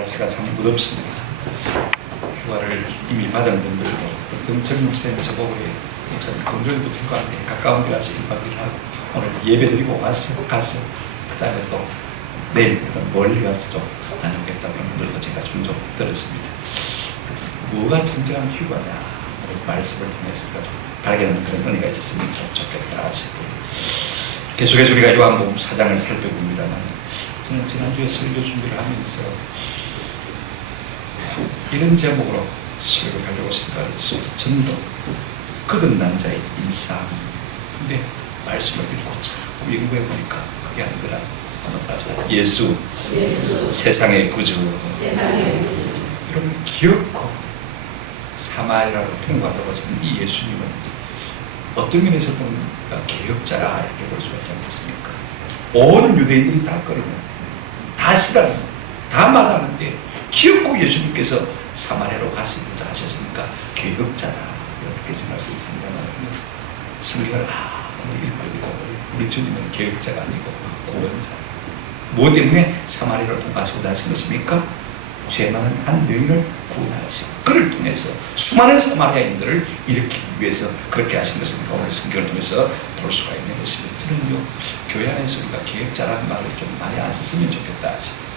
날씨가 참 무덥습니다. 휴가를 이미 받은 분들도 어떤 젊은 시대는 저보고 목사님 금요일 붙을 것 같아 가까운 데 가서 1박 2일 하고 오늘 예배 드리고 가서 그 다음에 또 내일부터는 멀리 가서 좀 다녀오겠다 그런 분들도 제가 종종 들었습니다. 뭐가 진정한 휴가냐 오늘 말씀을 통해서 좀 발견하는 그런 은혜가 있었으면 참 좋겠다 싶고 계속해서 우리가 요한복음 4장을 살펴봅니다만 저는 지난주에 설교 준비를 하면서 이런 제목으로 설교를 하려고 생각을 했어요. 전도 거듭난 자의 일상. 근데 말씀을 읽고 자꾸 연구해 보니까 그게 아니더라. 한번 답시다. 예수. 세상의 구주. 여러분 기어코 사마리아로 통과하다가 이 예수님은 어떤 면에서 보니까 개혁자라 이렇게 볼 수가 있지 않겠습니까? 온 유대인들이 다 꺼리는데 다 싫어하는데 다 마다하는데 기어코 예수님께서 사마리아로 가시고자 하셨으니까 개혁자라 이렇게 생각할 수 있습니다만 성경을 읽고 우리 주님은 개혁자가 아니고 구원자. 뭐 때문에 사마리아로 통과하시고자 하신 것입니까? 죄 많은 한 여인을 구원하시고 그를 통해서 수많은 사마리아인들을 일으키기 위해서 그렇게 하신 것입니다. 오늘 성경을 통해서 볼 수가 있는 것입니다. 저는요 교회 안에서 우리가 개혁자라는 말을 좀 많이 안 썼으면 좋겠다 하시고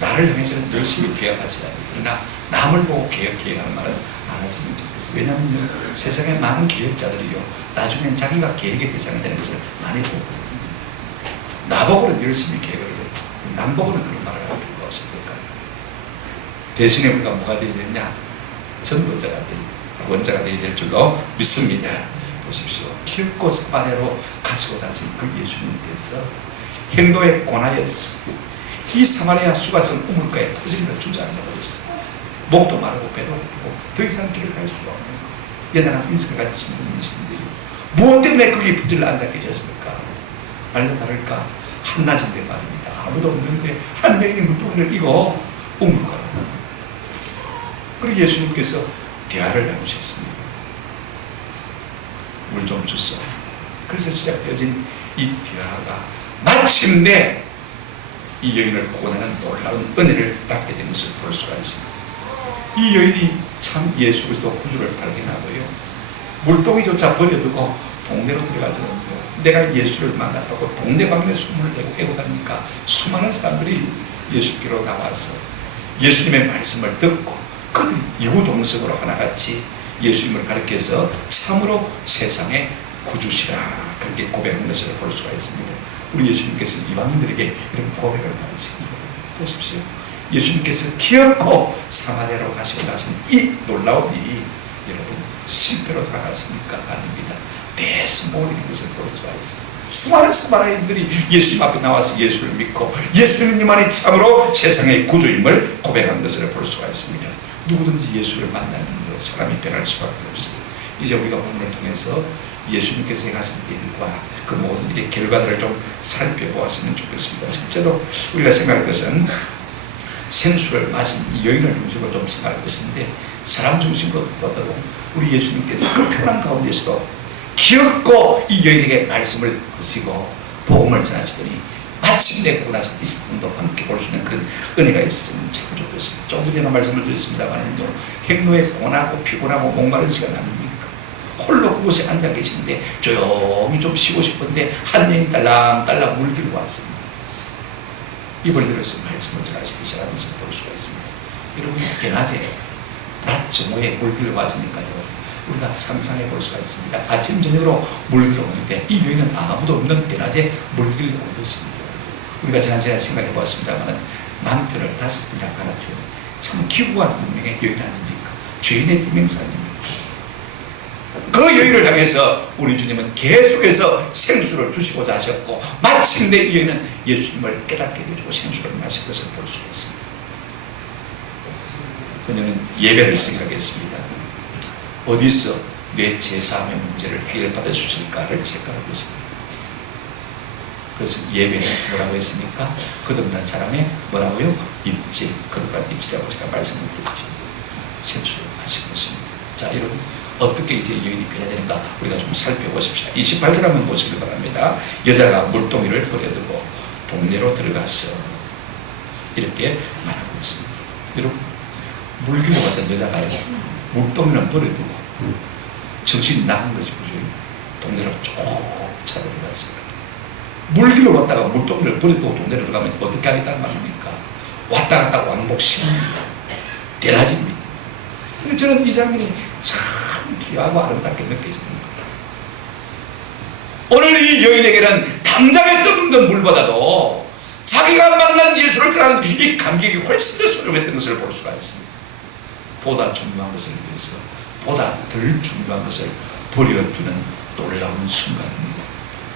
나를 향해서는 열심히 개혁하시라. 그러나 남을 보고 개혁하는 말은 않았으면 좋겠어요. 왜냐하면 세상에 많은 계획자들이요, 나중엔 자기가 계획의 대상이 되는 것을 많이 보고, 나보고는 열심히 계획을 해요. 남보고는 그런 말을 할 필요가 없을 걸까요? 대신에 우리가 뭐가 되어야 되냐? 전도자가 되어야 돼요. 구원자가 되어야 될 줄로 믿습니다. 보십시오. 기업고 사마리아로 가시고 다신 그 예수님께서 행로에 권하여서 이 사마리아 수가성 우물가에 터지는 주저앉아 버렸어요. 목도 마르고 배도 고프고 더 이상 길을 갈 수가 없는 거예요. 연약한 인생을 가지신 분이신데요, 무엇 때문에 거기 부지를 앉아 계셨습니까? 아니나 다를까 한낮인데 말입니다. 아무도 없는데 한 명이 물동이를 이고 우물가로 갑니다. 그리고 예수님께서 대화를 나누셨습니다. 물 좀 주소. 그래서 시작되어진 이 대화가 마침내 이 여인을 구원하는 놀라운 은혜를 받게 된 것을 볼 수가 있습니다. 이 여인이 참 예수 그리스도 구주를 발견하고요, 물동이조차 버려두고 동네로 들어가서는요, 내가 예수를 만났다고 동네방네 소문을 내고 애고다니까 수많은 사람들이 예수께로 나와서 예수님의 말씀을 듣고 그들이 이구동성으로 하나같이 예수님을 가리켜서 참으로 세상의 구주시라 그렇게 고백한 것을 볼 수가 있습니다. 우리 예수님께서 이방인들에게 이런 고백을 받으십니다. 보십시오. 예수님께서 기어코 사마리아로 가시고 나신 이 놀라운 일이 여러분 실패로 돌아갔습니까? 아닙니다. 대성공을 이룬 것을 볼 수가 있어요. 수많은 사마리아인들이 예수님 앞에 나와서 예수를 믿고 예수님만이 참으로 세상의 구주임을 고백한 것을 볼 수가 있습니다. 누구든지 예수를 만나면 사람이 변할 수밖에 없어요. 이제 우리가 본문을 통해서 예수님께서 행하신 일과 그 모든 일의 결과들을 좀 살펴보았으면 좋겠습니다. 첫째로 우리가 생각할 것은 생수를 마신 이 여인을 중심으로 좀 생각할 것인데, 사람 중심으로보다도 우리 예수님께서 그 편한 가운데서도 기었고 이 여인에게 말씀을 거시고 복음을 전하시더니 마침내 구원하신 이 사건도 함께 볼 수 있는 그런 은혜가 있으면 참 좋겠습니다. 조금 전에 말씀을 드렸습니다만요, 행로에 고나고 피곤하고 목마른 시간 아닙니까? 홀로 그곳에 앉아 계신데 조용히 좀 쉬고 싶은데 한 여인 딸랑딸랑 물기로 왔습니다. 입을 열어서 말씀을 전하시기 시작하는 것을 볼 수가 있습니다. 여러분, 대낮에 낮 정오에 물기로 왔으니까요, 우리가 상상해 볼 수가 있습니다. 아침 저녁으로 물기로 오는데 이 여인은 아무도 없는 대낮에 물기로 온 것입니다. 우리가 지난주에 생각해 보았습니다만 남편을 5번이나 갈아준 참 기구한 운명의 여인 아닙니까? 죄인의 대명사 아닙니까? 그 여인을 향해서 우리 주님은 계속해서 생수를 주시고자 하셨고, 마침내 이 여인은 예수님을 깨닫게 해주고 생수를 마실 것을 볼 수가 있습니다. 그녀는 예배를 생각했습니다. 어디서 내 제사함의 문제를 해결받을 수 있을까를 생각하고 있습니다. 그래서 예배는 뭐라고 했습니까? 거듭난 사람의 뭐라고요? 입질, 거듭난 입질이라고 제가 말씀을 드렸죠. 생수를 마신 것입니다. 자, 여러분, 어떻게 이제 여인이 변화되는가 우리가 좀 살펴보십시다. 28절 한번 보시길 바랍니다. 여자가 물동이를 버려두고 동네로 들어가서 이렇게 말하고 있습니다. 여러분, 물기로 갔던 여자가요, 물동이는 버려두고 정신이 나간 거죠. 동네로 쭉 찾아들어갔어요. 물길로 왔다가 물동이를 버리고 동네로 들어가면 어떻게 하겠다는 말입니까? 왔다 갔다 왕복시킵니다. 대낮입니다. 근데 저는 이 장면이 참 귀하고 아름답게 느껴지는 거예요. 오늘 이 여인에게는 당장에 떠먹는 물보다도 자기가 만난 예수를 전하는 이 감격이 훨씬 더 소중했던 것을 볼 수가 있습니다. 보다 중요한 것을 위해서 보다 덜 중요한 것을 버려두는 놀라운 순간입니다.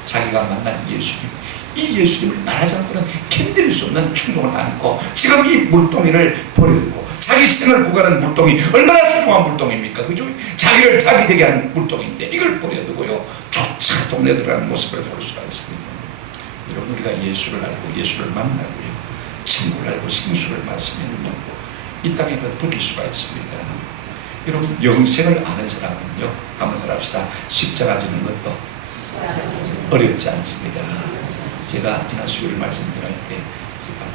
자기가 만난 예수님, 이 예수님을 말하지 않고는 견딜 수 없는 충동을 안고 지금 이 물동이를 버려두고, 자기 생을 구가는 물동이 얼마나 소중한 물동입니까? 그죠? 자기를 자기 되게 하는 물동인데 이걸 버려두고요, 쫓아 동네 들어가는 모습을 볼 수가 있습니다. 여러분, 우리가 예수를 알고 예수를 만나고요, 천국을 알고 생수를 마시면요, 이 땅에 그 버릴 수가 있습니다. 여러분, 영생을 아는 사람은요, 한번 따라합시다. 십자가 지는 것도 어렵지 않습니다. 제가 지난 수요일 말씀드릴 때 제가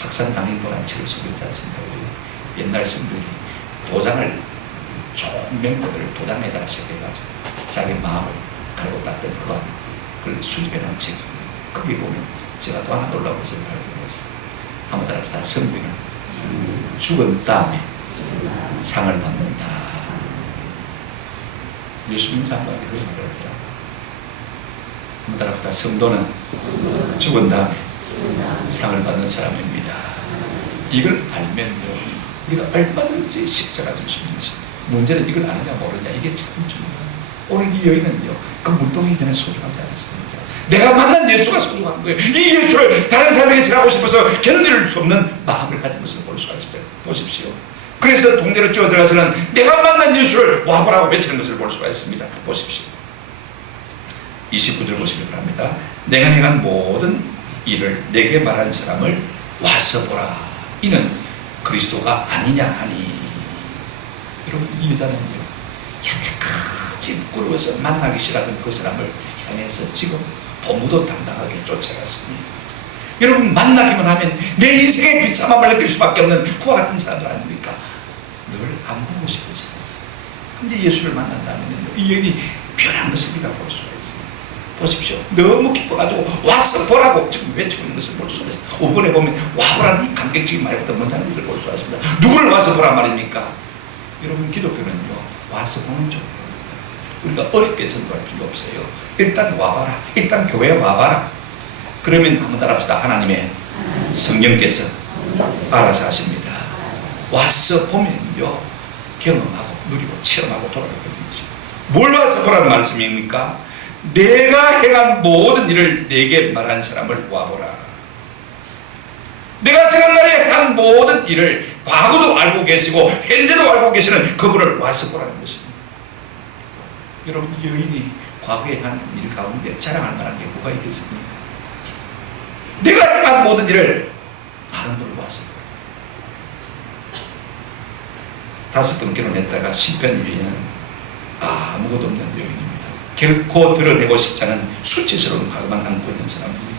학산 낭인보라는 책을 소개했지 않습니까? 옛날 성들이 도장을, 좋은 멤버들을 도장에다 새겨가지고 자기 마음을 갈고 닦던 그걸 수집해놓은 책입니다. 거기 보면 제가 또 하나 놀라운 것을 발견했어요. 한번 따라합시다. 성비는 죽은 다음에 상을 받는다. 예수님 사람들이 그걸 말합니다. 따라합시다. 성도는 죽은 다음에 상을 받는 사람입니다. 이걸 알면요, 우리가 얼마든지 십자가 질 수 있는지. 문제는 이걸 아느냐 모르냐, 이게 참 중요해요. 오늘 이 여인은요, 그 물동이 그냥 소중하지 않았습니다. 내가 만난 예수가 소중한 거예요. 이 예수를 다른 사람에게 전하고 싶어서 견딜 수 없는 마음을 가진 것을 볼 수가 있습니다. 보십시오. 그래서 동네로 뛰어들어가서는 내가 만난 예수를 와보라고 외치는 것을 볼 수가 있습니다. 보십시오. 29절 보시기 바랍니다. 내가 행한 모든 일을 내게 말한 사람을 와서 보라. 이는 그리스도가 아니냐 하니. 여러분, 이 여자는요, 여태까지 부끄러워서 만나기 싫어하던 그 사람을 향해서 지금 도무도 당당하게 쫓아갔습니다. 여러분, 만나기만 하면 내 인생의 비참함을 느낄 수밖에 없는 그와 같은 사람들 아닙니까? 늘 안 보고 싶어서. 근데 예수를 만난다면 이 여인이 변한 것을 우리가 볼 수가 있습니다. 보십시오. 너무 기뻐가지고 와서 보라고 지금 외치고 있는 것을 볼 수가 있습니다. 5번에 보면 와보라는 이 감격적인 말부터 먼저 것을 볼 수가 있습니다. 누구를 와서 보란 말입니까? 여러분, 기독교는요, 와서 보는 쪽입니다. 우리가 어렵게 전도할 필요 없어요. 일단 와봐라. 일단 교회에 와봐라. 그러면 한번 따라합시다. 하나님의 성령께서 알아서 하십니다. 와서 보면요, 경험하고 누리고 체험하고 돌아가게 되는 거죠. 뭘 와서 보라는 말씀입니까? 내가 행한 모든 일을 내게 말한 사람을 와보라. 내가 지난날에 한 모든 일을 과거도 알고 계시고 현재도 알고 계시는 그분을 와서 보라는 것입니다. 여러분, 여인이 과거에 한 일 가운데 자랑할 만한 게 뭐가 있겠습니까? 내가 행한 모든 일을 다른 분을 와서 보라. 5번 결혼했다가 10년 이후에는 아무것도 없는 여인입니다. 결코 드러내고 싶지 않은 수치스러운 과거만 안고 있는 사람입니다.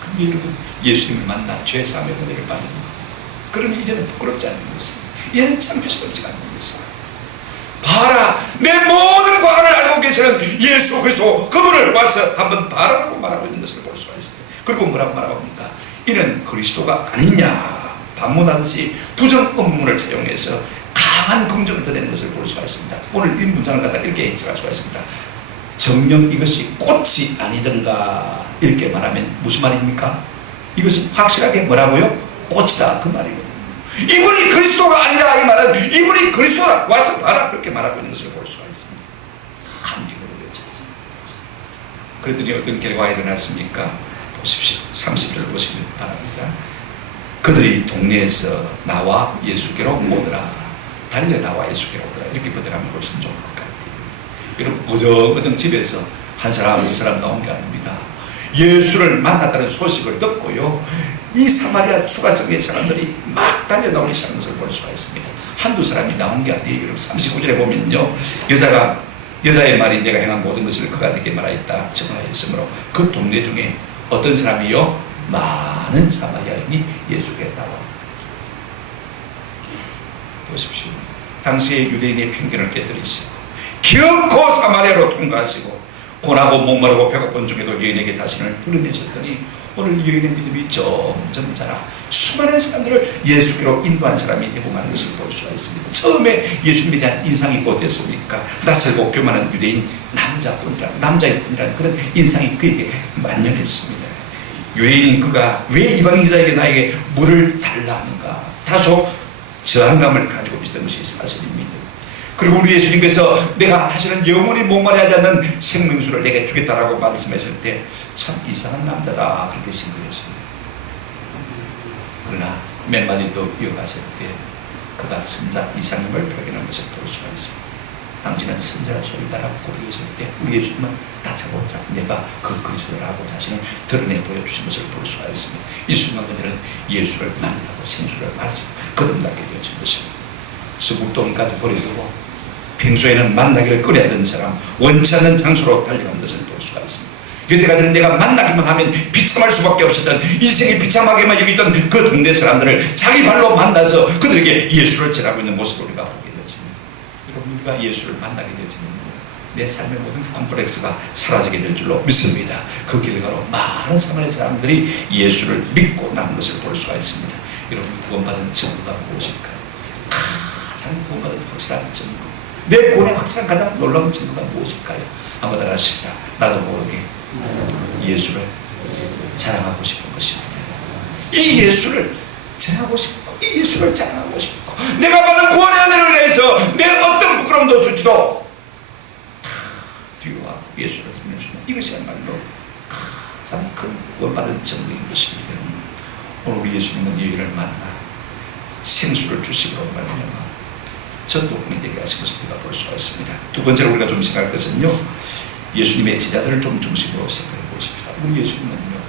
근데 여러분, 예수님을 만나 죄 사함의 은혜를 받는 것, 그러니 이제는 부끄럽지 않은 것입니다. 얘는 창피스럽지 않는 것입니다. 봐라, 내 모든 과거를 알고 계시는 예수 그리스도 그분을 와서 한번 봐라라고 말하고 있는 것을 볼 수가 있습니다. 그리고 뭐라고 말하고 합니까? 이는 그리스도가 아니냐 반문하듯이 부정 음문을 사용해서 강한 긍정을 드러내는 것을 볼 수가 있습니다. 오늘 이 문장을 갖다 이렇게 해석할 수가 있습니다. 정녕 이것이 꽃이 아니던가 이렇게 말하면 무슨 말입니까? 이것이 확실하게 뭐라고요? 꽃이다, 그 말이거든요. 이분이 그리스도가 아니냐 이 말은 이분이 그리스도다, 와서 봐라, 그렇게 말하고 있는 것을 볼 수가 있습니다. 감격으로 외쳤습니다. 그랬더니 어떤 결과가 일어났습니까? 보십시오. 30절 보시기 바랍니다. 그들이 동네에서 나와 예수께로 오더라. 달려 나와 예수께로 오더라. 이렇게 번역하면 훨씬 좋을 것 같아요. 여러분, 어정어정 집에서 한 사람 두 사람 나온 게 아닙니다. 예수를 만났다는 소식을 듣고요, 이 사마리아 수가성의 사람들이 막 달려 나오기 시작한 것을 볼 수가 있습니다. 한두 사람이 나온 게 아니에요. 여러분, 39절에 보면요, 여자의 말이 내가 행한 모든 것을 그가 내게 말하였다 증언하였으므로 그 동네 중에 어떤 사람이요, 많은 사마리아인이 예수께 나와. 보십시오. 당시의 유대인의 편견을 깨뜨리시고 기어코 사마리아로 통과하시고 고나고 목마르고 배고픈 중에도 여인에게 자신을 드러내셨더니 오늘 이 여인의 믿음이 점점 자라 수많은 사람들을 예수께로 인도한 사람이 되고 마는 것을 볼 수가 있습니다. 처음에 예수님에 대한 인상이 어땠습니까? 낯설고 교만한 유대인 남자일 뿐이라는 그런 인상이 그에게 만연했습니다. 유대인인 그가 왜 이방인 자에게 나에게 물을 달라 하는가? 다소 저항감을 가지고 있었던 것이 사실입니다. 그리고 우리 예수님께서 내가 다시는 영원히 목마르지 않는 생명수를 내게 주겠다라고 말씀했을 때 참 이상한 남자다, 그렇게 생각했습니다. 그러나 몇 마디 더 이어갔을 때 그가 선자 이상임을 발견한 것을 볼 수가 있습니다. 당신은 선자라 소리다라고 고백했을 때 우리 예수님은 다짜고짜 내가 그 그리스도라고 자신을 드러내 보여주신 것을 볼 수가 있습니다. 이 순간 그들은 예수를 만나고 생수를 마시고 거듭나게 되어진 것입니다. 수국동까지 버리고 평소에는 만나기를 꺼려하던 사람, 원치 않는 장소로 달려간 것을 볼 수가 있습니다. 여태까지는 내가 만나기만 하면 비참할 수밖에 없었던, 인생이 비참하게만 여기던 그 동네 사람들을 자기 발로 만나서 그들에게 예수를 전하고 있는 모습을 우리가 보게 되었습니다. 여러분, 우리가 예수를 만나게 되어지면 내 삶의 모든 컴플렉스가 사라지게 될 줄로 믿습니다. 그 결과로 많은 사마리아 사람들이 예수를 믿고 남은 것을 볼 수가 있습니다. 여러분, 구원받은 증거가 무엇일까요? 가장 구원받은 확실한 증거, 내 구원의 확실한 가장 놀라운 증거가 무엇일까요? 한번 더 하십시다. 나도 모르게 예수를 자랑하고 싶은 것입니다. 이 예수를 전하고 싶고, 이 예수를 자랑하고 싶고, 내가 받은 구원의 은혜를 위해서 내 어떤 부끄러움도 없을지도 뒤와 예수를 들면서 이것이야말로 가장 큰 구원받은 증거인 것입니다. 오늘 우리 예수님은 이 일을 만나 생수를 주시므로 말미암아 전도꾼이 되게 하신 것을 우리가 볼 수가 있습니다. 두 번째로 우리가 좀 생각할 것은요, 예수님의 제자들을 좀 중심으로 생각해 보십시다. 우리 예수님은요,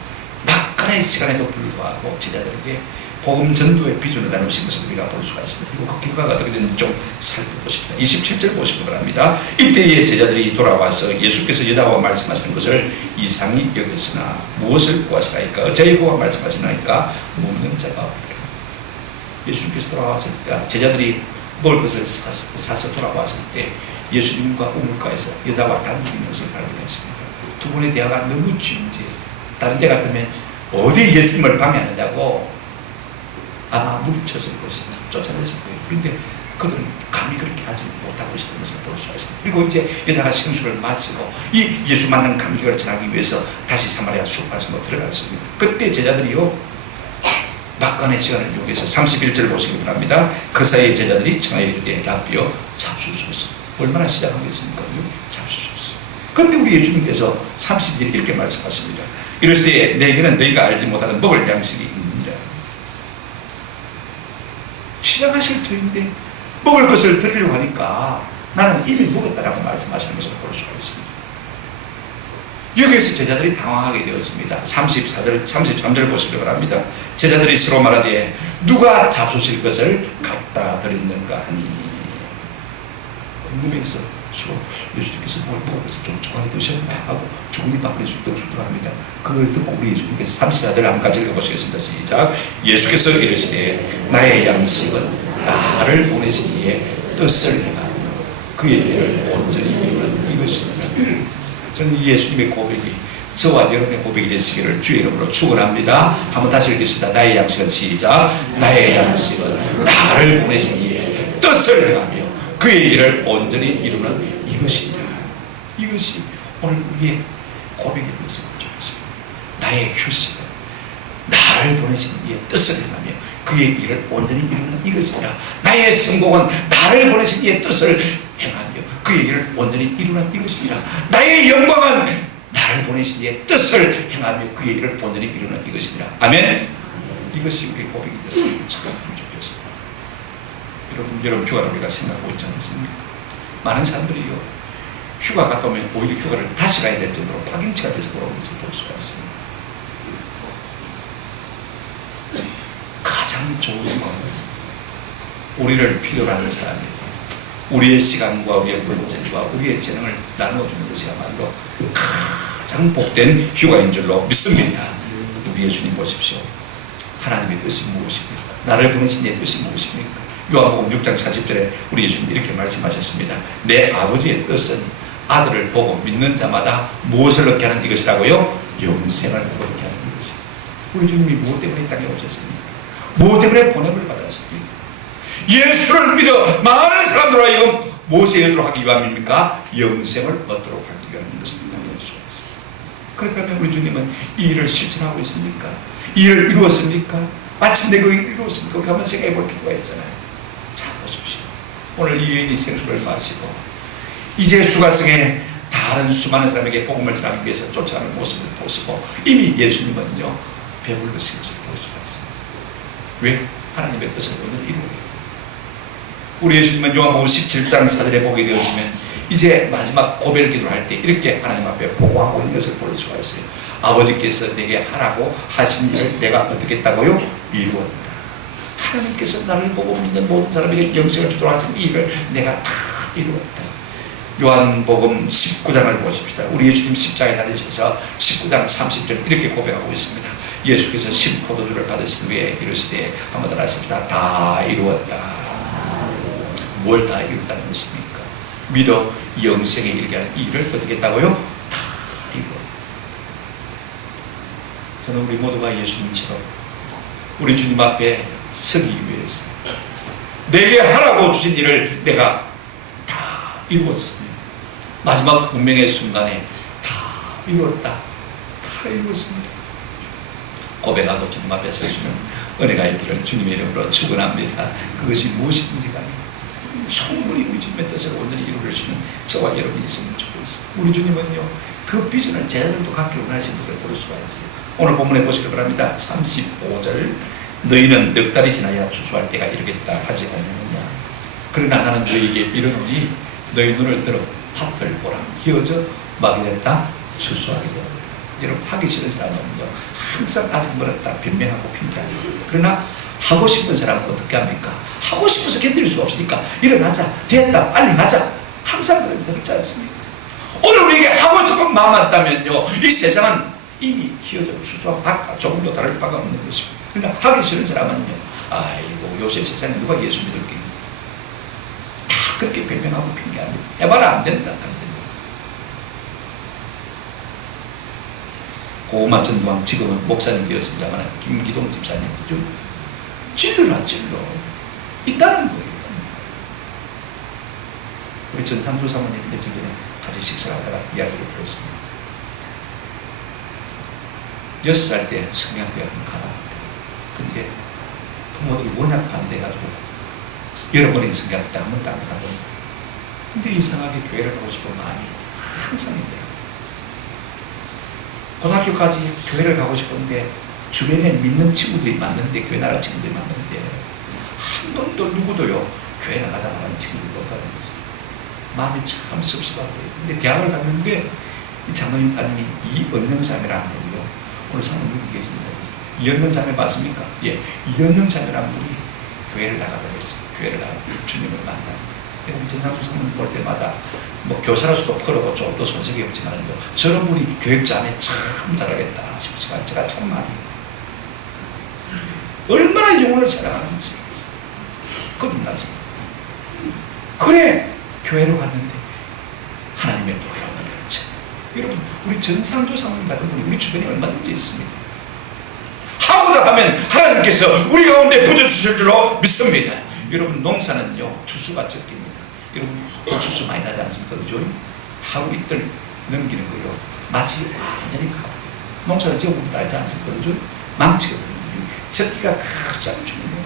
막간의 시간에도 불구하고 제자들에게 복음 전도의 비전을 나누신 것을 우리가 볼 수가 있습니다. 그리고 그 결과가 어떻게 되는지 좀 살펴보십시다. 27절 보시기 바랍니다. 이때에 제자들이 돌아와서 예수께서 여자와 말씀하시는 것을 이상히 여겼으나 무엇을 구하시나이까? 어찌하여 그와 말씀하시나이까? 묻는 자가 없더라. 예수님께서 돌아왔을 때 제자들이 먹을 것을 사서 돌아왔을 때 예수님과 우물가에서 여자와 단둘이 것을 발견했습니다. 두 분의 대화가 너무 진지해. 다른 데 같으면 어디 예수님을 방해하느냐고 아마 물리쳤을 것입니다. 쫓아냈을 거예요. 그런데 그들은 감히 그렇게 하지 못하고 있었던 것을 볼 수가 있습니다. 그리고 이제 여자가 생수를 마시고 이 예수 만난 감격을 전하기 위해서 다시 사마리아 숲밭으로 들어갔습니다. 그때 제자들이요, 막간의 시간을 이용해서 31절 보시기 바랍니다. 그 사이에 제자들이 청하여 이르되 라비여 잡수소서. 얼마나 시작하겠습니까? 잡수소서. 그런데 우리 예수님께서 30절 이렇게 말씀하십니다. 이르시되 내게는 너희가 알지 못하는 먹을 양식이 있느니라. 시작하실 터인데 먹을 것을 드리려고 하니까 나는 이미 먹었다라고 말씀하시는 것을 볼 수가 있습니다. 여기에서 제자들이 당황하게 되었습니다. 33절 보시기 바랍니다. 제자들이 서로 말하되 누가 잡수실 것을 갖다 드렸는가 하니. 궁금해서 서로 예수님께서 뭘 먹을 것을 좀 주관해 드셨나 하고 조금이 밖으로 수들합니다. 그걸 듣고 우리 예수님께서 34절 한 가지 읽어보시겠습니다. 시작. 예수께서 이르시되 나의 양식은 나를 보내신 이의 뜻을 행하며 그의 일을 온전히 이루는 이것이니라. 저는 이 예수님의 고백이 저와 여러분의 고백이 되시기를 주의 이름으로 축원합니다. 한번 다시 읽겠습니다. 나의 양식은 시작. 나의 양식은 나를 보내신 이의 뜻을 행하며 그의 일을 온전히 이루는 이것이니라. 이것이 오늘 우리의 고백이 되었으면 좋겠습니다. 나의 휴식은 나를 보내신 이의 뜻을 행하며 그의 일을 온전히 이루는 이것이니라. 나의 성공은 나를 보내신 이의 뜻을 행하며 그의 일을 온전히 이루는 이것이니라. 나의 영광은 나를 보내신 이의 뜻을 행하며 그의 일을 온전히 이루는 이것이니라. 아멘. 이것이 우리 고백이 됐으면 참 좋겠습니다. 여러분 휴가를 우리가 생각하고 있지 않습니까? 많은 사람들이요, 휴가 갔다 오면 오히려 휴가를 다시 가야 될 정도로 파김치가 돼서 돌아오는 것을 볼 수가 있습니다. 가장 좋은 건 우리를 필요로 하는 사람이고 우리의 시간과 우리의 물질과 우리의 재능을 나누어주는 것이야말로 가장 복된 휴가인 줄로 믿습니다. 우리 예수님 보십시오. 하나님의 뜻이 무엇입니까? 나를 보내신 내 뜻이 무엇입니까? 요한복음 6장 40절에 우리 예수님 이렇게 말씀하셨습니다. 내 아버지의 뜻은 아들을 보고 믿는 자마다 무엇을 얻게 하는 이것이라고요? 영생을 얻게 하는 이것이다. 우리 주님이 무엇 때문에 이 땅에 오셨습니까? 무엇 때문에 보냄을 받았습니까? 예수를 믿어 많은 사람들 하여금 무엇에 얻도록 하기 위함입니까? 영생을 얻도록 하기 위한 것을 볼 수가 있습니다. 그렇다면 우리 주님은 이 일을 실천하고 있습니까? 이 일을 이루었습니까? 마침내 그 일을 이루었습니까? 우리가 한번 생각해 볼 필요가 있잖아요. 자, 보십시오. 오늘 이 여인이 생수를 마시고 이제 수가성에 다른 수많은 사람에게 복음을 전하기 위해서 쫓아가는 모습을 보시고 이미 예수님은요, 배불르신 것을 볼 수가 있습니다. 왜? 하나님의 뜻을 오늘 이루고 우리 예수님은 요한복음 17장 4절에 보게 되었으면 이제 마지막 고별 기도를 할 때 이렇게 하나님 앞에 보고하고 있는 것을 볼 수가 있어요. 아버지께서 내게 하라고 하신 일을 내가 어떻게 했다고요? 이루었다. 하나님께서 나를 보고 믿는 모든 사람에게 영생을 주도록 하신 이 일을 내가 다 이루었다. 요한복음 19장을 보십시다. 우리 예수님 십자가에 달리셔서 19장 30절 이렇게 고백하고 있습니다. 예수께서 포도주를 받으신 후에 이르시되 한번 더 하십시다. 다 이루었다. 뭘 다 이뤘다는 것입니까? 믿어 영생에 이르게 하는 이 일을 어떻게 했다고요? 다 이루었다. 저는 우리 모두가 예수님처럼 우리 주님 앞에 서기 위해서 내게 하라고 주신 일을 내가 다 이루었습니다. 마지막 운명의 순간에 다 이루었다. 다 이루었습니다. 고백하고 주님 앞에 서시면 은혜가 있기를 주님의 이름으로 축원합니다. 그것이 무엇인지 간에 충분히 우리 주님의 뜻을 온전히 이루실 수 있는 저와 여러분이 있으면 좋겠습니다. 우리 주님은요, 그 비전을 제자들도 갖기를 원하시는 것을 볼 수가 있어요. 오늘 본문에 보시기 바랍니다. 35절, 너희는 넉 달이 지나야 추수할 때가 이르겠다 하지 않느냐. 그러나 나는 너희에게 이르노니 너희 눈을 들어 밭을 보라. 기어져 막이 됐다 추수하게 되었다. 여러분, 하기 싫은 사람은요, 항상 아직 멀었다 변명하고 핑계하고. 그러나 하고 싶은 사람은 어떻게 합니까? 하고 싶어서 견딜 수가 없으니까 일어나자, 됐다, 빨리 하자. 항상 그렇지 않습니까? 오늘 우리에게 하고 싶은 마음만 있다면요, 이 세상은 이미 휘어져 추수와 밭과 조금도 다를 바가 없는 것입니다. 그러나 하기 싫은 사람은요, 아이고 요새 세상에 누가 예수 믿을 게 다 그렇게 변명하고 핑계합니다. 해봐라, 안 된다, 안 된다. 고구마 전두환 지금은 목사님 되었습니다만 김기동 집사님이죠. 진로라 진로 있다는 거예요. 우리 전상조 사모님 며칠 전에 같이 식사를 하다가 이야기를 들었습니다. 6살 때 성경교회를 가봤는데, 근데 부모들이 워낙 반대해가지고 여러 번의 성경학교 때 한 번도 안 가봤는데, 근데 이상하게 교회를 가고 싶은 마음이 항상 있더라고요. 고등학교까지 교회를 가고 싶은데 주변에 믿는 친구들이 많은데, 교회 나갈 친구들이 많은데 한 번도 누구도요 교회 나가자 말하는 친구들도 없다는 거죠. 마음이 참 섭섭하고요. 근데 대학을 갔는데 이 장로님 따님이 이은영 자매라는 분이요, 오늘 사모님 여기 계십니다. 이은영 자매 맞습니까? 예, 이은영 자매라는 분이 교회를 나가자고 했어요. 교회를 나가고 주님을 만나고. 우리 전상수 사모님 볼 때마다 뭐 교사로서도 프로고 좀 더 손색이 없지만요, 저런 분이 교육자매 참 잘하겠다 싶지만 제가 참 많이 얼마나 영혼을 사랑하는지 거듭났습니다. 그래 교회로 갔는데 하나님의 놀라운 은혜를. 여러분, 우리 전상조 사모님 같은 분이 우리 주변에 얼마든지 있습니다. 하고자 하면 하나님께서 우리 가운데 부어주실 줄로 믿습니다. 여러분, 농사는요 추수가 적깁니다. 여러분, 추수 많이 나지 않습니까? 그죠? 하루 이틀 넘기는 거요, 맛이 완전히 가고. 농사를 지어보면 알지 않습니까? 그죠? 망치거든요. 적기가 가장 중요해요.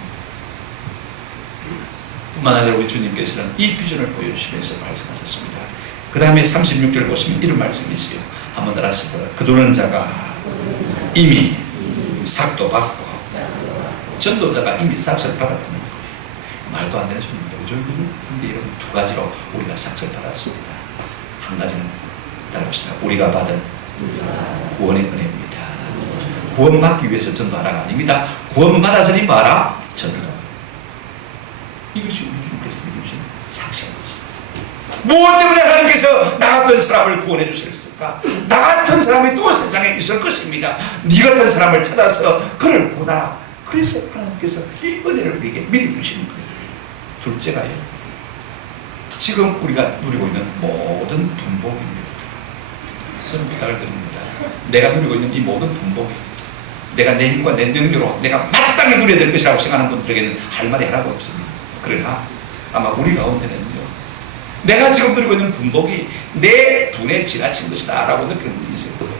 뿐만 아니라 우리 주님께서는 이 비전을 보여주시면서 말씀하셨습니다. 그 다음에 36절 보시면 이런 말씀이 있어요. 한번 따라하시더라. 거두는 자가 이미 삭도 받고 전도자가 이미 삭을 받았답니다. 말도 안 되는 소리입니다. 그죠? 근데 이런 두 가지로 우리가 삭을 받았습니다. 한 가지는 따라합시다. 우리가 받은 구원의 은혜입니다. 구원받기 위해서 전도하라가 아닙니다. 구원받아서니 마라 전도하라. 이것이 우리 주님께서 믿으신 삭시한 것입니다. 무엇 때문에 하나님께서 나 같은 사람을 구원해 주셨을까? 나 같은 사람이 또 세상에 있을 것입니다. 네 같은 사람을 찾아서 그를 구원하라. 그래서 하나님께서 이 은혜를 우리에게 미리 주시는 거예요. 둘째가요, 지금 우리가 누리고 있는 모든 분복입니다. 저는 부탁을 드립니다. 내가 누리고 있는 이 모든 분복이 내가 내 힘과 내 능력으로 내가 마땅히 누려야 될 것이라고 생각하는 분들에게는 할 말이 하나도 없습니다. 그러나 아마 우리 가운데는요, 내가 지금 누리고 있는 분복이 내 분에 지나친 것이다 라고 느끼는 분이 있을 거예요.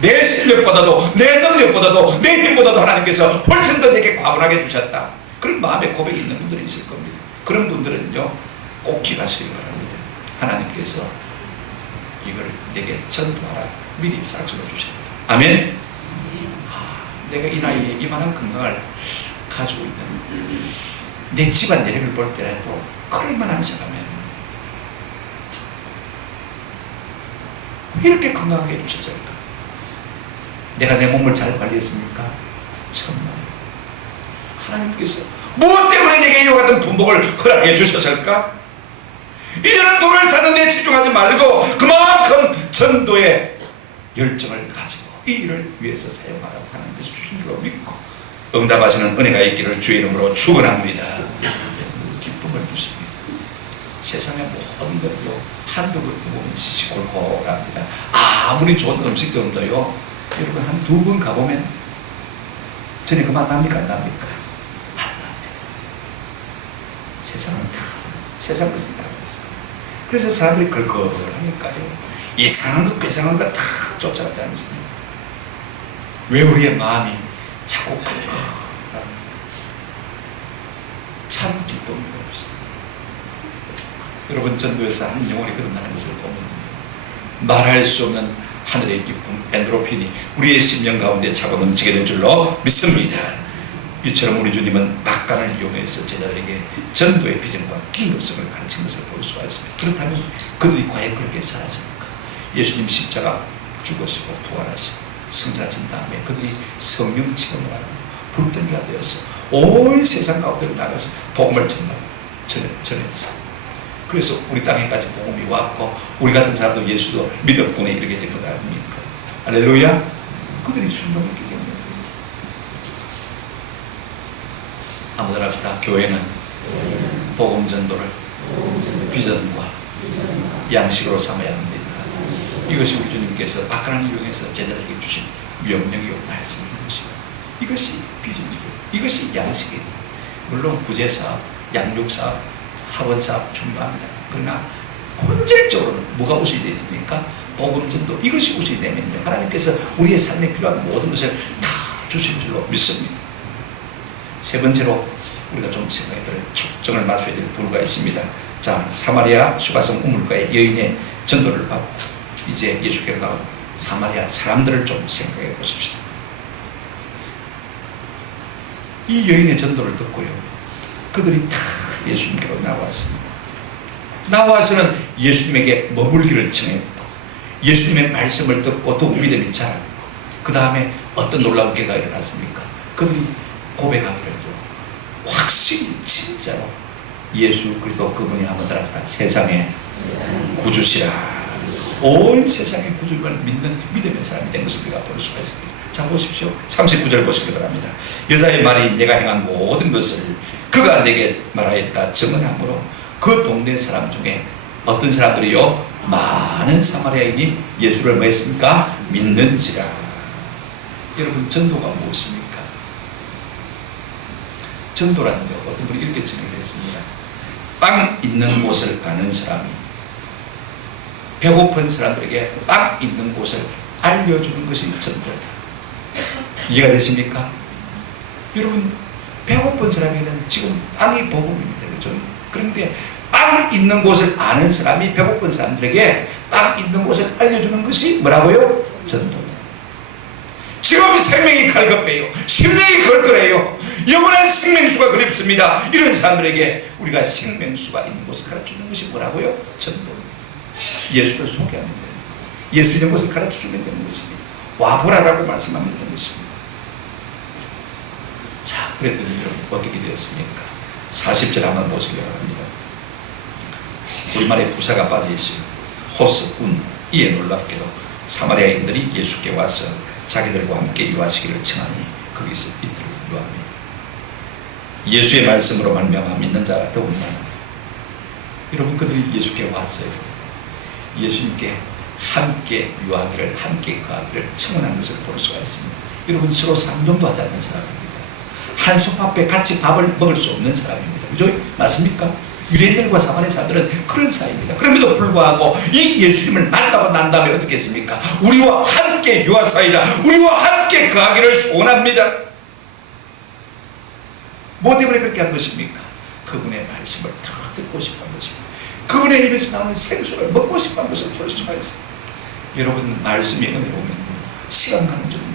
내 실력보다도 내 능력보다도 내 힘보다도 하나님께서 훨씬 더 내게 과분하게 주셨다, 그런 마음의 고백이 있는 분들이 있을 겁니다. 그런 분들은요 꼭 기가시기 바랍니다. 하나님께서 이걸 내게 전도하라 미리 싹쓸어 주셨다. 아멘. 내가 이 나이에 이만한 건강을 가지고 있는 내 집안 내력을 볼 때라도 그럴만한 사람이야. 왜 이렇게 건강하게 해주셨을까? 내가 내 몸을 잘 관리했습니까? 정말 하나님께서 무엇 때문에 내게 이와 같은 분복을 허락해 주셨을까? 이제는 돈을 사는 데 집중하지 말고 그만큼 전도의 열정을 가지고 이 일을 위해서 사용하라고 하나님께서 주신 줄로 믿고 응답하시는 은혜가 있기를 주의 이름으로 축원합니다. 기쁨을 주십니다. 세상의 모든 것도 한두 번 보면 시시콜콜합니다. 아무리 좋은 음식점도요, 여러분 한 두 번 가보면 전에 그만 납니까? 안 납니까? 안 납니다. 세상은 다 세상 것은 다 그렇습니다. 그래서 사람들이 걸걸하니까요, 이상한 것 괴상한 것 다 쫓아가지 않습니다. 왜 우리의 마음이 자꾸 걸걸합니까? 참 기쁨이 없습니다. 여러분, 전도에서 한 영혼이 거듭나는 것을 보면 말할 수 없는 하늘의 기쁨, 엔도르핀이 우리의 심령 가운데 차고 넘치게 될 줄로 믿습니다. 이처럼 우리 주님은 막간을 이용해서 제자들에게 전도의 비전과 긴급성을 가르친 것을 볼 수가 있습니다. 그렇다면 그들이 과연 그렇게 살았습니까? 예수님 십자가 죽으시고 부활하시고 승천하신 다음에 그들이 성령 체험을 하고 불덩이가 되어서 온 세상 가운데로 나가서 복음을 전했어. 그래서 우리 땅에까지 복음이 왔고 우리 같은 사람도 예수도 믿음꾼에 이르게 된 것 아닙니까? 할렐루야. 그들이 순종했기 때문에. 한번 합시다. 교회는 복음 전도를 비전과 양식으로 삼아야 합니다. 이것이 우리 주님께서 악한을 이용해서 제자들에게 주신 명령이요 말씀인 것이고, 이것이 비전이고 이것이 양식이고, 물론 구제사업, 양육사업, 학원사업 중요합니다. 그러나 본질적으로는 뭐가 우선이 되야 됩니까? 복음전도, 이것이 우선이 되면요, 하나님께서 우리의 삶에 필요한 모든 것을 다 주실 줄로 믿습니다. 세 번째로 우리가 좀 생각해볼 촉정을 맞춰야 될 부류가 있습니다. 자, 사마리아 수가성 우물가의 여인의 전도를 받고 이제 예수께로 나온 사마리아 사람들을 좀 생각해 보십시다. 이 여인의 전도를 듣고요, 그들이 다 예수님께로 나왔습니다. 나와서는 예수님에게 머물기를 청했고, 예수님의 말씀을 듣고 더욱 믿음이 자랐고, 그 다음에 어떤 놀라운 계가 일어났습니까? 그들이 고백하기를 확실히 진짜로 예수 그리스도 그분이 한번 따라합시다. 세상의 구주시라. 온 세상의 구주를 믿는 믿음의 사람이 된 것을 우리가 볼 수가 있습니다. 자, 보십시오. 39절 보시기 바랍니다. 여자의 말이 내가 행한 모든 것을 그가 내게 말하였다 증언하므로 그 동네 사람 중에 어떤 사람들이요, 많은 사마리아인이 예수를 뭐 했습니까? 믿는지라. 여러분, 전도가 무엇입니까? 전도라는요, 어떤 분이 이렇게 정의를 했습니다. 빵 있는 곳을 아는 사람이 배고픈 사람들에게 빵 있는 곳을 알려주는 것이 전도다. 이해가 되십니까? 여러분, 배고픈 사람에게는 지금 빵이 복음입니다. 그렇죠? 그런데 빵 있는 곳을 아는 사람이 배고픈 사람들에게 빵 있는 곳을 알려주는 것이 뭐라고요? 전도다. 지금 생명이 갈급해요. 심령이 걸걸해요. 영원한 생명수가 그립습니다. 이런 사람들에게 우리가 생명수가 있는 곳을 가르쳐주는 것이 뭐라고요? 전도입니다. 예수를 소개하면 되는 거예요. 예수 있는 곳을 가르쳐주면 되는 것입니다. 와보라라고 말씀하면 되는 것입니다. 자, 그랬더니 여러분 어떻게 되었습니까? 40절 한번 보시기 바랍니다. 우리말에 부사가 빠져있어요. 호스, 운, 이에 놀랍게도 사마리아인들이 예수께 와서 자기들과 함께 유하시기를 청하니 거기서 이틀을 유하합니다. 예수의 말씀으로 말미암아 믿는 자가 더욱 많아. 여러분, 그들이 예수께 왔어요. 예수님께 함께 유하기를, 함께 거하기를 청원한 것을 볼 수가 있습니다. 여러분, 서로 상종도 하지 않는 사람입니다. 한 솥밥에 같이 밥을 먹을 수 없는 사람입니다. 그죠? 맞습니까? 유대인들과 사마리아 사람들은 그런 사이입니다. 그럼에도 불구하고 이 예수님을 만나고 난 다음에 어떻게 했습니까? 우리와 함께 유하사이다. 우리와 함께 거하기를 소원합니다. 뭐 때문에 그렇게 한 것입니까? 그분의 말씀을 다 듣고 싶어 한 것입니다. 그분의 입에서 나오는 생수를 먹고 싶어 한 것을 볼 수가 있어요. 여러분, 말씀이 은혜로우면 시간 가는 줄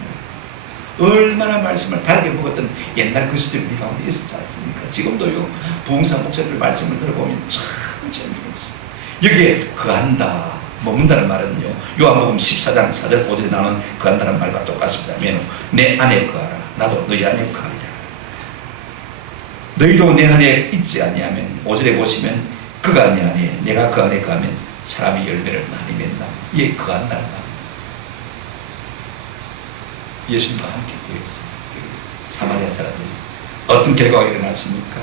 얼마나 말씀을 달게 먹었던 옛날 그 시절 우리 가운데 있었지 않습니까? 지금도요, 부흥사 목사님들 말씀을 들어보면 참 재미있어요. 여기에 거한다, 먹는다는 말은요, 요한복음 14장 4절 5절에 나오는 거한다는 말과 똑같습니다. 내 안에 거하라, 나도 너희 안에 거하리라. 너희도 내 안에 있지 아니하면, 5절에 보시면 그가 내 안에, 내가 그 안에 거하면 사람이 열매를 많이 맺는다. 이게 거한다는 말. 예수님과 함께 구했습니다. 사마리아 사람들이 어떤 결과가 일어났습니까?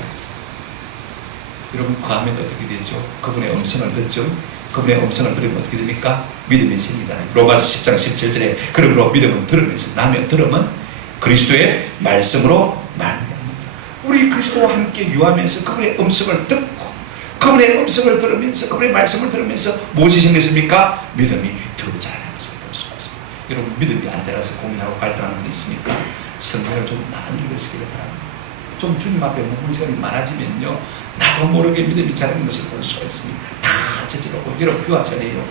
여러분, 구하면 어떻게 되죠? 그분의 음성을 듣죠. 그분의 음성을 들으면 어떻게 됩니까? 믿음이 생기잖아요. 로마서 10장 17절에 그러므로 믿음은 들음에서 나며 들음은 그리스도의 말씀으로 말미암는다. 우리 그리스도와 함께 유하면서 그분의 음성을 듣고 그분의 음성을 들으면서 그분의 말씀을 들으면서 무엇이 생겼습니까? 믿음이 더 자라는 것을 볼 수가 있습니다. 여러분 믿음이 안 자라서 고민하고 갈등하는 분 있습니까? 성경을 좀 많이 읽으시기를 바랍니다. 좀 주님 앞에 머무는 시간이 많아지면요 나도 모르게 믿음이 자라는 것을 볼 수가 있습니다. 다 저지르고 여러분 교화전에요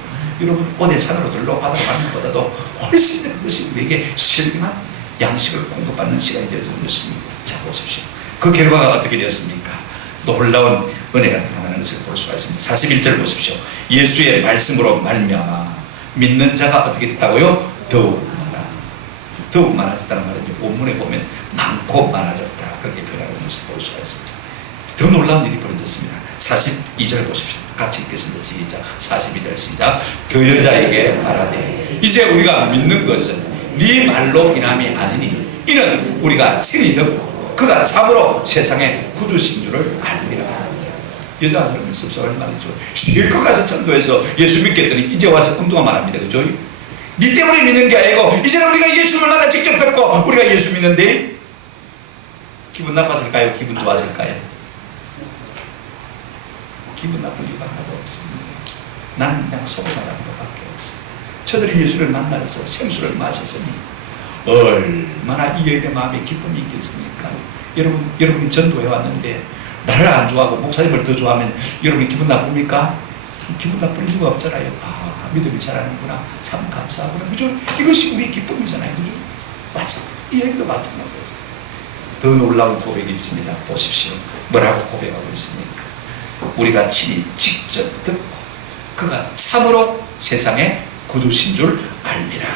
여러분 오대 산으로 들러 바다로 가는 것보다도 훨씬 더 그것이 우리에게 신령한 양식을 공급받는 시간이 되어주는 것입니다. 자 보십시오. 그 결과가 어떻게 되었습니까? 놀라운 은혜가 나타나는 것을 볼 수가 있습니다. 41절 보십시오. 예수의 말씀으로 말미암아 믿는 자가 어떻게 됐다고요? 더욱 많아졌다는 말이죠. 본문에 보면 많고 많아졌다 그렇게 표현하는 것을 볼 수가 있습니다. 더 놀라운 일이 벌어졌습니다. 42절 보십시오. 같이 읽겠습니다. 시작. 42절 시작. 그 여자에게 말하되 이제 우리가 믿는 것은 네 말로 인함이 아니니 이는 우리가 친히 듣고 그가 참으로 세상의 구주신 줄을 알미라. 여자가 그러면 섭섭할 말이죠. 실컷 가서 전도해서 예수 믿겠더니 이제 와서 운동만 합니다. 그죠? 네 때문에 믿는 게 아니고 이제는 우리가 예수를 만나 직접 듣고 우리가 예수 믿는데 기분 나빴을까요? 기분 좋아질까요? 기분 나쁠 이유가 하나도 없습니다. 나는 그냥 소리만 하는 것밖에 없습니다. 저들이 예수를 만나서 생수를 마셨으니 얼마나 이 여인의 마음에 기쁨이 있겠습니까? 여러분이 전도해 왔는데 나를 안 좋아하고 목사님을 더 좋아하면 여러분이 기분 나쁩니까? 기분 나쁠 이유가 없잖아요. 아, 믿음이 자라는구나. 참 감사하구나. 그죠? 이것이 우리 기쁨이잖아요. 그죠? 마찬가지. 이 여인도 마찬가지였어요. 더 놀라운 고백이 있습니다. 보십시오. 뭐라고 고백하고 있습니까? 우리가 친히 직접 듣고 그가 참으로 세상의 구주신 줄 알미라.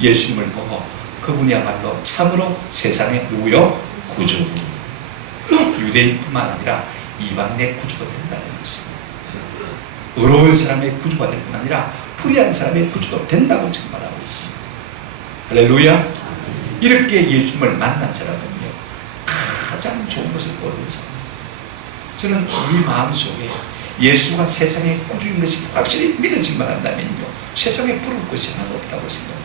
예수님을 보고 그분이야말로 참으로 세상의 누구요? 구주. 유대인뿐만 아니라 이방인의 구주도 된다는 것입니다. 의로운 사람의 구주가 될 뿐 아니라 불의한 사람의 구주도 된다고 지금 말하고 있습니다. 할렐루야. 이렇게 예수님을 만난 사람은요 가장 좋은 것을 보는 사람. 저는 우리 마음속에 예수가 세상의 구주인 것이 확실히 믿어지만 한다면요 세상에 부러울 것이 하나도 없다고 생각합니다.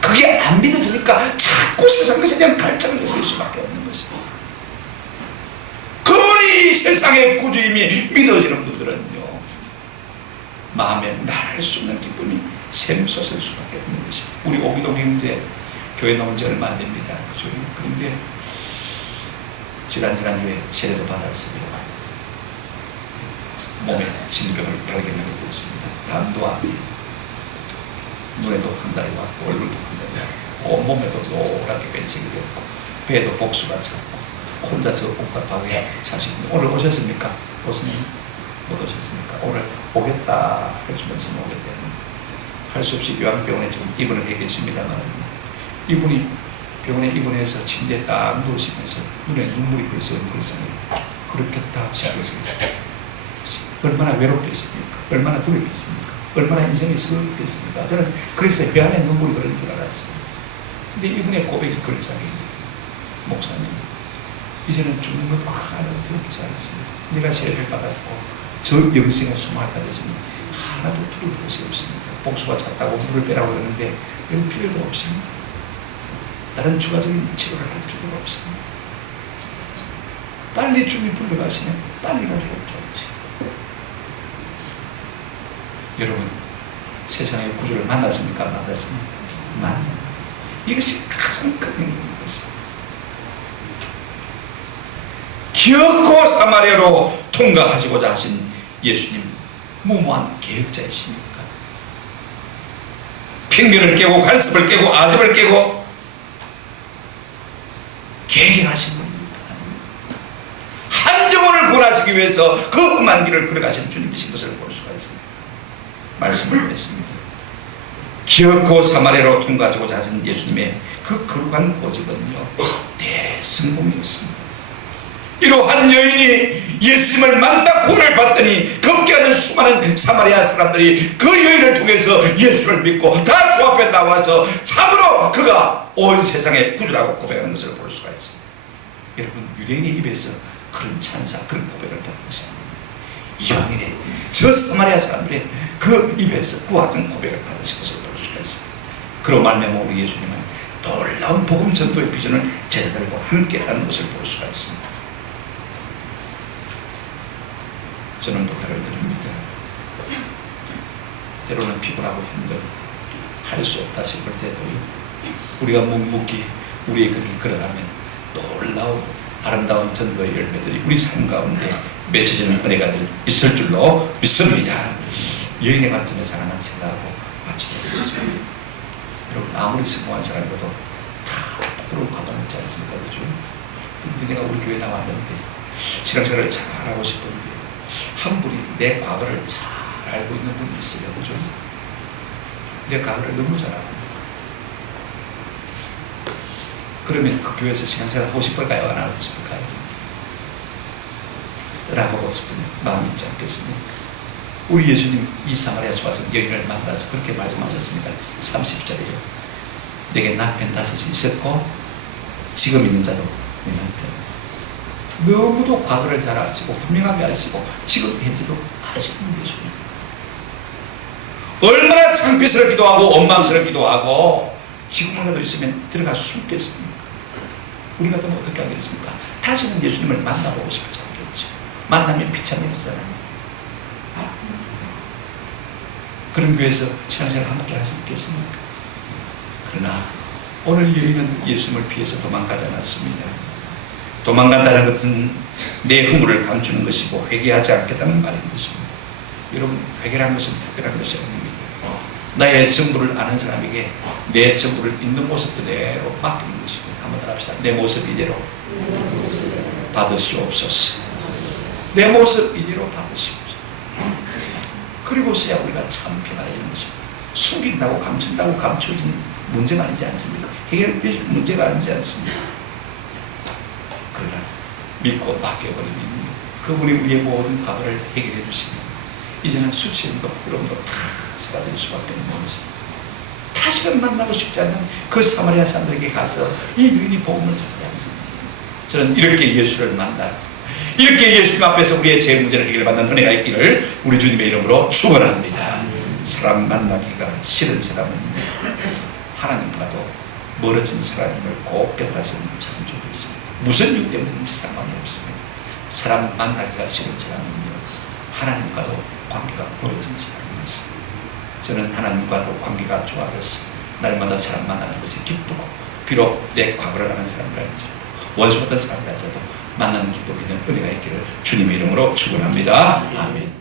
그게 안 믿어지니까 자꾸 세상 것에 대한 갈증을 느낄 수밖에 없는 것입니다. 그분이 세상의 구주임이 믿어지는 분들은요 마음에 말할 수 없는 기쁨이 샘솟을 수밖에 없는 것입니다. 우리 오기동 형제 교회 나온 지 얼마 안 됩니다. 그죠? 그런데 지난주에 세례도 받았습니다. 몸에 질병을 발견하고 있습니다. 담도 안 눈에도 한 달이 왔고 얼굴도 한 달이 왔고 온몸에도 노랗게 변색이 됐고 배도 복수가 찼고 혼자 저 복잡하게 사십니다. 오늘 오셨습니까? 교수님 못 오셨습니까? 오늘 오겠다 할 수 있으면 오겠다는 할 수 없이 요한병원에 지금 입원을 해 계십니다만 이분이 병원에 입원해서 침대에 딱 누우시면서 눈에 눈물이 글썽글썽 그렇게 딱 시작했습니다. 얼마나 외롭겠습니까? 얼마나 두렵겠습니까? 얼마나 인생이 슬프겠습니까? 저는 그래서 배 안에 눈물이 흐르는 줄 알았어요. 근데 이분의 고백이 걸작입니다. 목사님, 이제는 죽는 것도 하나도 두렵지 않습니다. 내가 세례를 받았고 저 영생의 수마가 됐으니 하나도 두려울 것이 없습니다. 복수가 찼다고 물을 빼라고 그러는데 뺄 필요도 없습니다. 다른 추가적인 치료를 할 필요가 없습니다. 빨리 주님 불러가시면 빨리 갈수록 좋지. 여러분 세상의 구주를 만났습니까? 만났습니까? 이것이 가장 큰 행복인 것입니다. 기어코 사마리아로 통과하시고자 하신 예수님 무모한 계획자이십니까? 편견을 깨고 관습을 깨고 아집을 깨고 계획하신 분입니까? 한 영혼을 구원하시기 위해서 그 험한 길을 걸어가신 주님이신 것을 볼 수가 있습니다. 말씀을 했습니다. 기어코 사마리아로 통과하시고자 하신 예수님의 그 거룩한 고집은요 대성공이었습니다. 이러한 여인이 예수님을 만나 구원을 받더니 겁께하는 수많은 사마리아 사람들이 그 여인을 통해서 예수를 믿고 다 주 앞에 나와서 참으로 그가 온 세상의 구주라고 고백하는 것을 볼 수가 있습니다. 여러분 유대인의 입에서 그런 찬사 그런 고백을 받는 것이 아닙니다. 이방인의 저 사마리아 사람들의 그 입에서 구하던 고백을 받으신 것을 볼 수가 있습니다. 그로 말미암아 우리 예수님은 놀라운 복음 전도의 비전을 제자들과 함께하는 것을 볼 수가 있습니다. 저는 부탁을 드립니다. 때로는 피곤하고 힘들어 할 수 없다 싶을 때도 우리가 묵묵히 우리의 길을 걸어가면 놀라운 아름다운 전도의 열매들이 우리 삶 가운데 맺혀지는 은혜가 있을 줄로 믿습니다. 여인의 관점에서 하나만 생각하고 마치도록 하겠습니다. 여러분, 아무리 성공한 사람이라도 다 부끄러운 과거는 있지 않습니까? 그죠? 근데 내가 우리 교회 나왔는데 신앙생활을 잘하고 싶은데 한 분이 내 과거를 잘 알고 있는 분이 있어요. 그죠? 내 과거를 너무 잘 알고. 그러면 그 교회에서 신앙생활 하고 싶을까요? 안 하고 싶을까요? 떠나보고 싶은 마음이 있지 않겠습니까? 우리 예수님 이 사마리아에 와서 여인을 만나서 그렇게 말씀하셨습니다. 30절이에요. 내게 남편 5이 있었고 지금 있는 자도 내 남편. 너무도 과거를 잘 아시고 분명하게 아시고 지금 현재도 아시는 예수님. 얼마나 창피스럽기도 하고 원망스럽기도 하고 지금이라도 있으면 들어가 숨겠습니까? 우리 같으면 어떻게 하겠습니까? 다시는 예수님을 만나보고 싶지 않겠죠. 만나면 비참해 지잖아요. 그런 교회에서 신앙생활 함께 할 수 있겠습니까? 그러나 오늘 여인은 예수님을 피해서 도망가지 않았습니다. 도망간다는 것은 내 허물을 감추는 것이고 회개하지 않겠다는 말인 것입니다. 여러분, 회개라는 것은 특별한 것이 아닙니다. 나의 전부를 아는 사람에게 내 전부를 있는 모습 그대로 맡기는 것입니다. 한번 더 합시다. 내 모습 이대로 받으시옵소서. 내 모습 이대로 받으시옵소서. 그리고서야 우리가 참 평안해지는 것입니다. 숨긴다고 감춘다고 감춰진 문제가 아니지 않습니까? 해결될 문제가 아니지 않습니까? 그러나 믿고 맡겨버리면 그분이 우리의 모든 과거를 해결해 주시면 이제는 수치심도 부끄러움도 다 사라질 수밖에 없는 것입니다. 다시는 만나고 싶지 않는 그 사마리아 사람들에게 가서 이 여인이 복음을 전하지 않습니다. 저는 이렇게 예수를 만나 이렇게 예수님 앞에서 우리의 제 문제를 해결받는 은혜가 있기를 우리 주님의 이름으로 축원합니다. 사람 만나기가 싫은 사람은 하나님과도 멀어진 사람임을 꼭 깨달았으면 참 좋겠습니다. 무슨 이유 때문인지 상관이 없습니다. 사람 만나기가 싫은 사람은요, 하나님과도 관계가 멀어진 사람입니다. 저는 하나님과도 관계가 좋아져서 날마다 사람 만나는 것이 기쁘고, 비록 내 과거를 아는 사람을 알지라도 원수 같은 사람을 알지라도 만나는 기쁨이 있는 은혜가 있기를 주님의 이름으로 축원합니다. 아멘.